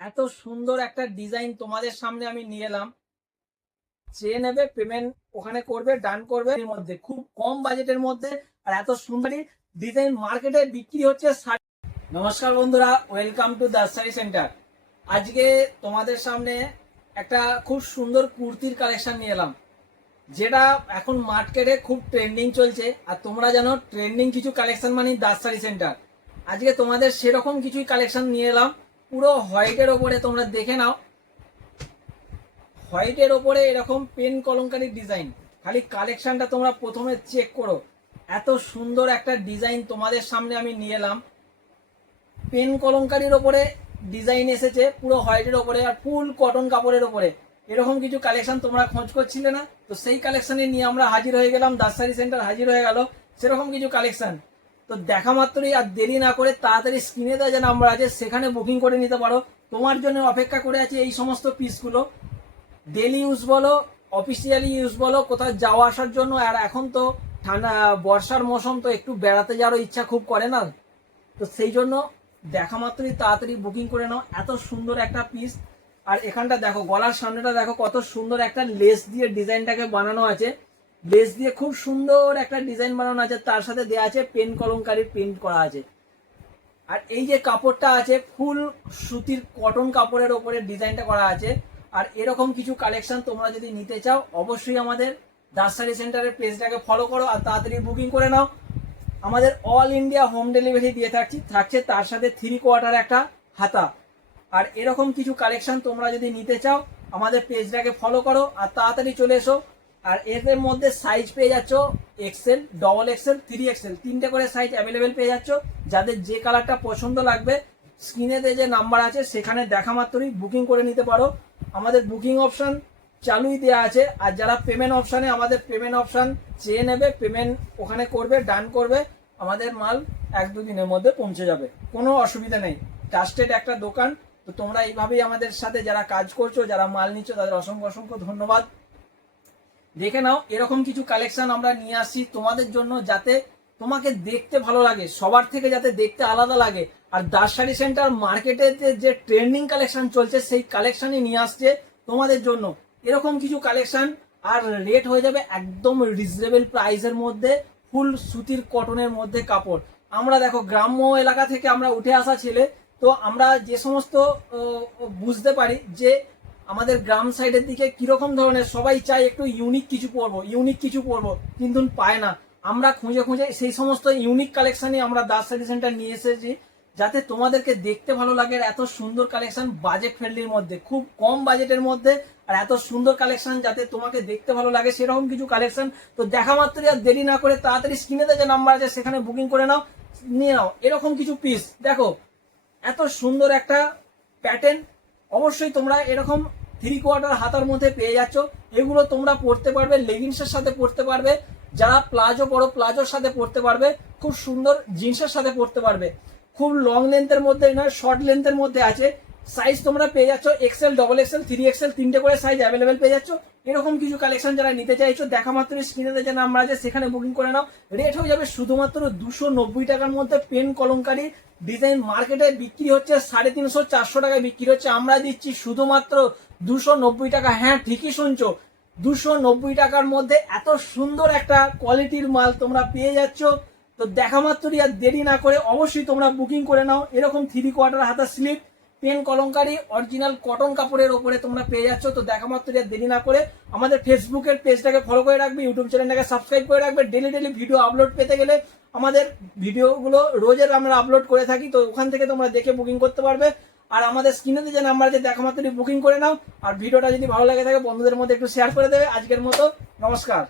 এত সুন্দর একটা ডিজাইন তোমাদের সামনে আমি নিয়ে এলাম। চেয়ে নেবে, পেমেন্ট ওখানে করবে, ডান করবে। এর মধ্যে খুব কম বাজেটের মধ্যে আর এত সুন্দর ডিজাইন মার্কেটে বিক্রি হচ্ছে। নমস্কার বন্ধুরা, ওয়েলকাম টু দাসারি সেন্টার। আজকে তোমাদের সামনে একটা খুব সুন্দর কুর্তির কালেকশন নিয়ে এলাম, যেটা এখন মার্কেটে খুব ট্রেন্ডিং চলছে। আর তোমরা জানো ট্রেন্ডিং কিছু কালেকশন মানে দাসারি সেন্টার। আজকে তোমাদের সেরকম কিছুই কালেকশন নিয়ে এলাম, পুরো হোয়াইটের ওপরে। তোমরা দেখে নাও, হোয়াইটের ওপরে এরকম পেন কলমকারী ডিজাইন। খালি কালেকশনটা তোমরা প্রথমে চেক করো। এত সুন্দর একটা ডিজাইন তোমাদের সামনে আমি নিয়ে এলাম। পেন কলমকারীর ওপরে ডিজাইন এসেছে পুরো হোয়াইটের ওপরে আর ফুল কটন কাপড়ের ওপরে। এরকম কিছু কালেকশন তোমরা খোঁজ করছিলে না, তো সেই কালেকশনে নিয়ে আমরা হাজির হয়ে গেলাম। দাসারি সেন্টার হাজির হয়ে গেল সেরকম কিছু কালেকশন। তো দেখা মাত্রই আর দেরি না করে তাড়াতাড়ি স্ক্রিনে দেওয়া যে নাম্বার আছে সেখানে বুকিং করে নিতে পারো। তোমার জন্য অপেক্ষা করে আছে এই সমস্ত পিসগুলো। ডেলি ইউজ বলো, অফিসিয়ালি ইউজ বলো, কোথাও যাওয়া আসার জন্য। আর এখন তো ঠান্ডা বর্ষার মৌসুম, তো একটু বেড়াতে যাওয়ার ইচ্ছা খুব করে না, তো সেই জন্য দেখা মাত্রই তাড়াতাড়ি বুকিং করে নাও। এত সুন্দর একটা পিস। আর এখানটা দেখো, গলার সামনেটা দেখো কত সুন্দর একটা লেস দিয়ে ডিজাইনটাকে বানানো আছে। লেস দিয়ে খুব সুন্দর একটা ডিজাইন বানানো আছে, তার সাথে দেওয়া আছে পেন কলমকারী প্রিন্ট করা আছে। আর এই যে কাপড়টা আছে ফুল সুতির কটন কাপড়ের ওপরে ডিজাইনটা করা আছে। আর এরকম কিছু কালেকশন তোমরা যদি নিতে চাও অবশ্যই আমাদের দাসারি সেন্টারের পেজটাকে ফলো করো আর তাড়াতাড়ি বুকিং করে নাও। আমাদের অল ইন্ডিয়া হোম ডেলিভারি দিয়ে থাকছে, তার সাথে 3/4 একটা হাতা। আর এরকম কিছু কালেকশন তোমরা যদি নিতে চাও আমাদের পেজটাকে ফলো করো আর তাড়াতাড়ি চলে এসো। আর এর মধ্যে সাইজ পেয়ে যাচ্ছ এক্সেল, ডবল এক্সেল, 3XL, তিনটে করে সাইজ অ্যাভেলেবেল পেয়ে যাচ্ছ। যাদের যে কালারটা পছন্দ লাগবে স্ক্রিনে যে নাম্বার আছে সেখানে দেখা মাত্রই বুকিং করে নিতে পারো। আমাদের বুকিং অপশন চালুই দেওয়া আছে। আর যারা পেমেন্ট অপশানে, আমাদের পেমেন্ট অপশান চেয়ে নেবে, পেমেন্ট ওখানে করবে, ডান করবে, আমাদের মাল 1-2 দিনের মধ্যে পৌঁছে যাবে, কোনো অসুবিধা নেই। ট্রাস্টেড একটা দোকান। তো তোমরা এইভাবেই আমাদের সাথে যারা কাজ করছো, যারা মাল নিচ্ছ, তাদের অসংখ্য অসংখ্য ধন্যবাদ। দেখে নাও এরকম কিছু কালেকশন আমরা নিয়ে আসছি তোমাদের জন্য, যাতে তোমাকে দেখতে ভালো লাগে, সবার থেকে যাতে দেখতে আলাদা লাগে। আর দাসারি সেন্টার মার্কেটে যে ট্রেন্ডিং কালেকশন চলছে সেই কালেকশনই নিয়ে আসছে তোমাদের জন্য। এরকম কিছু কালেকশন আর রেট হয়ে যাবে একদম রিজনেবল প্রাইসের মধ্যে, ফুল সুতির কটনের মধ্যে কাপড়। আমরা দেখো গ্রাম্য এলাকা থেকে আমরা উঠে আসা ছেলে, তো আমরা যে সমস্ত বুঝতে পারি যে আমাদের গ্রাম সাইডের দিকে কিরকম ধরনের সবাই চায় একটু ইউনিক কিছু পরবো, কিন্তু পায় না। আমরা খুঁজে খুঁজে সেই সমস্ত ইউনিক কালেকশনই আমরা দাসারি সেন্টার নিয়ে এসেছি, যাতে তোমাদেরকে দেখতে ভালো লাগে। এত সুন্দর কালেকশন বাজেট ফ্রেন্ডলির মধ্যে, খুব কম বাজেটের মধ্যে, আর এত সুন্দর কালেকশন যাতে তোমাকে দেখতে ভালো লাগে সেরকম কিছু কালেকশন। তো দেখা মাত্রই আর দেরি না করে তাড়াতাড়ি স্ক্রিনে যে নাম্বার আছে সেখানে বুকিং করে নাও, নিয়ে নাও এরকম কিছু পিস। দেখো এত সুন্দর একটা প্যাটার্ন। অবশ্যই তোমরা এরকম 3/4 হাতার মধ্যে পেয়ে যাচ্ছ। এগুলো তোমরা পরতে পারবে, লেগিংসের সাথে পরতে পারবে, যারা প্লাজো পরো প্লাজোর সাথে পরতে পারবে, খুব সুন্দর জিন্সের সাথে পরতে পারবে। খুব লং লেন্থের মধ্যে নয়, শর্ট লেন্থের মধ্যে আছে। সাইজ তোমরা পেয়ে যাচ্ছ এক্সেল, ডবল এক্সেল, 3XL, তিনটে করে সাইজ অ্যাভেলেবেল পেয়ে যাচ্ছ। এরকম কিছু কালেকশন যারা নিতে চাইছো দেখা মাত্র স্ক্রিনে যে নাম্বার আছে সেখানে বুকিং করে নাও। রেট হয়ে যাবে শুধুমাত্র 290 টাকার মধ্যে। পেন কলমকারী ডিজাইন মার্কেটে বিক্রি হচ্ছে 350-400 টাকায় বিক্রি হচ্ছে, আমরা দিচ্ছি শুধুমাত্র 290 টাকা। হ্যাঁ ঠিকই শুনছো, 290 টাকার মধ্যে এত সুন্দর একটা কোয়ালিটির মাল তোমরা পেয়ে যাচ্ছ। তো দেখা মাত্রই আর দেরি না করে অবশ্যই তোমরা বুকিং করে নাও। এরকম 3/4 হাতা slip pen kalamkari original cotton কাপড়ের ওপরে তোমরা পেয়ে যাচ্ছ। তো দেখা মাত্রই আর দেরি না করে আমাদের ফেসবুকের পেজটাকে ফলো করে রাখবে, ইউটিউব চ্যানেলটাকে সাবস্ক্রাইব করে রাখবে। ডেলি ভিডিও আপলোড পেতে গেলে আমাদের ভিডিওগুলো রোজের আমরা আপলোড করে থাকি, তো ওখান থেকে তোমরা দেখে বুকিং করতে পারবে। আর আমাদের স্ক্রিনে যে নাম্বার আছে দেখা মাত্রই বুকিং করে নাও। আর ভিডিওটা যদি ভালো লাগে থাকে বন্ধুদের মধ্যে একটু শেয়ার করে দেবে। আজকের মতো নমস্কার।